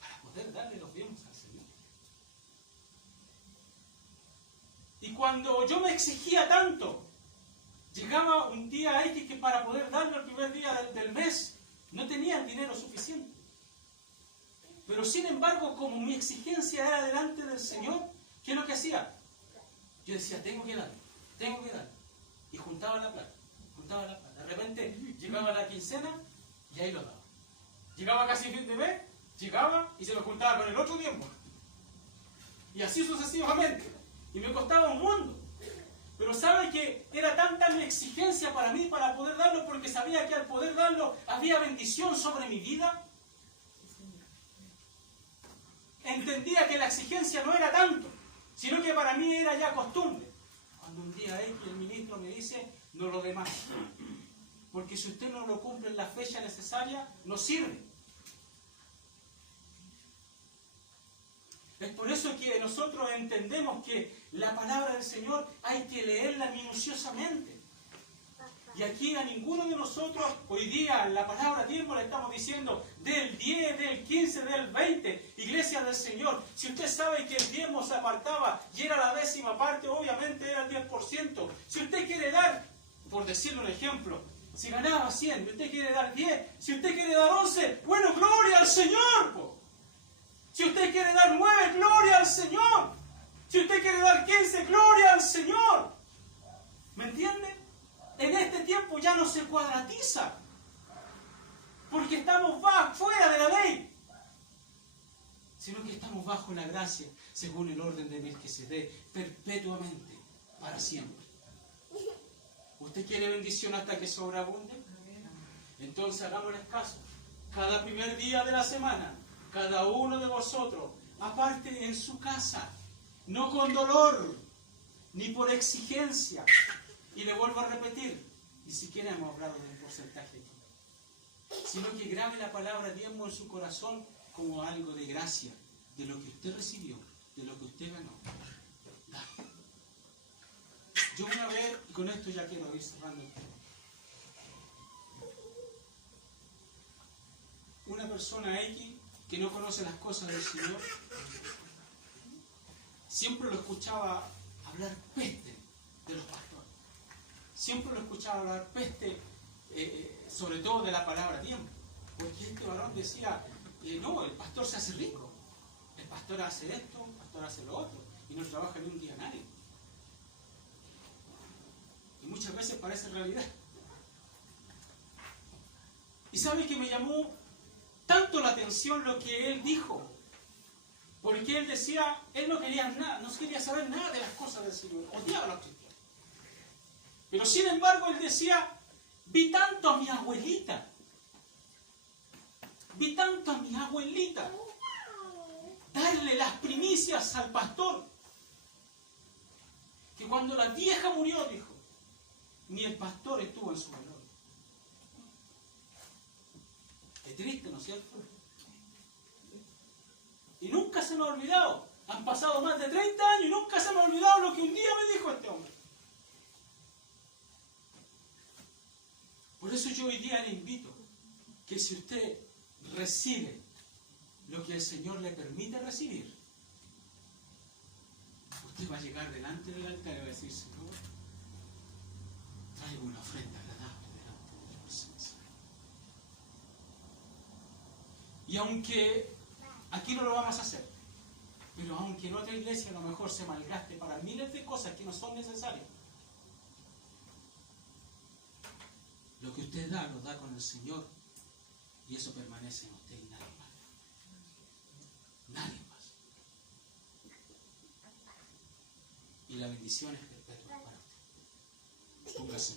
para poder darle los diezmos al Señor. Y cuando yo me exigía tanto, llegaba un día X que para poder darle el primer día del mes no tenía el dinero suficiente. Pero sin embargo, como mi exigencia era delante del Señor, ¿qué es lo que hacía? Yo decía, tengo que dar. Y juntaba la plata. De repente llegaba la quincena y ahí lo daba. Llegaba casi fin de mes, llegaba y se lo juntaba con el otro tiempo. Y así sucesivamente. Y me costaba un mundo. Pero ¿sabe que era tanta mi exigencia para mí para poder darlo? Porque sabía que al poder darlo había bendición sobre mi vida. Entendía que la exigencia no era tanto, sino que para mí era ya costumbre. Cuando un día X el ministro me dice, no lo dé más. Porque si usted no lo cumple en la fecha necesaria, no sirve. Es por eso que nosotros entendemos que la palabra del Señor hay que leerla minuciosamente. Y aquí a ninguno de nosotros, hoy día, la palabra diezmo le estamos diciendo del 10, del 15, del 20, iglesia del Señor. Si usted sabe que el diezmo se apartaba y era la 10ª parte, obviamente era el 10%. Si usted quiere dar, por decirle un ejemplo, si ganaba 100 y usted quiere dar 10, si usted quiere dar 11, bueno, gloria al Señor, po. Si usted quiere dar 9, gloria al Señor. Si usted quiere dar 15, gloria al Señor. ¿Me entiende? En este tiempo ya no se cuadratiza. Porque estamos fuera de la ley. Sino que estamos bajo la gracia, según el orden de Melquisedec, perpetuamente, para siempre. ¿Usted quiere bendición hasta que sobreabunde? Entonces hagámosles caso. Cada primer día de la semana, cada uno de vosotros, aparte en su casa, no con dolor, ni por exigencia. Y le vuelvo a repetir, ni siquiera hemos hablado del porcentaje aquí, sino que grabe la palabra diezmo en su corazón como algo de gracia, de lo que usted recibió, de lo que usted ganó. Dale. Yo una vez, y con esto ya quiero ir cerrando el tema. Una persona X que no conoce las cosas del Señor, siempre lo escuchaba hablar peste de los pastores. Siempre lo escuchaba hablar peste, sobre todo de la palabra tiempo. Porque este varón decía, no, el pastor se hace rico. El pastor hace esto, el pastor hace lo otro. Y no trabaja ni un día nadie. Y muchas veces parece realidad. Y sabe que me llamó tanto la atención lo que él dijo. Porque él decía, él no quería nada, no quería saber nada de las cosas del Señor. Odiaba a los cristianos. Pero sin embargo él decía, vi tanto a mi abuelita. Vi tanto a mi abuelita darle las primicias al pastor, que cuando la vieja murió, dijo, ni el pastor estuvo en su valor. Es triste, ¿no es cierto? Y nunca se me ha olvidado. Han pasado más de 30 años y nunca se me ha olvidado lo que un día me dijo este hombre. Por eso yo hoy día le invito que si usted recibe lo que el Señor le permite recibir, usted va a llegar delante del altar y va a decir, Señor, traigo una ofrenda agradable delante de tu presencia. Y aunque aquí no lo vamos a hacer, pero aunque en otra iglesia a lo mejor se malgaste para miles de cosas que no son necesarias, lo que usted da, lo da con el Señor, y eso permanece en usted y nadie más. Nadie más. Y la bendición es perpetua para usted. Póngase.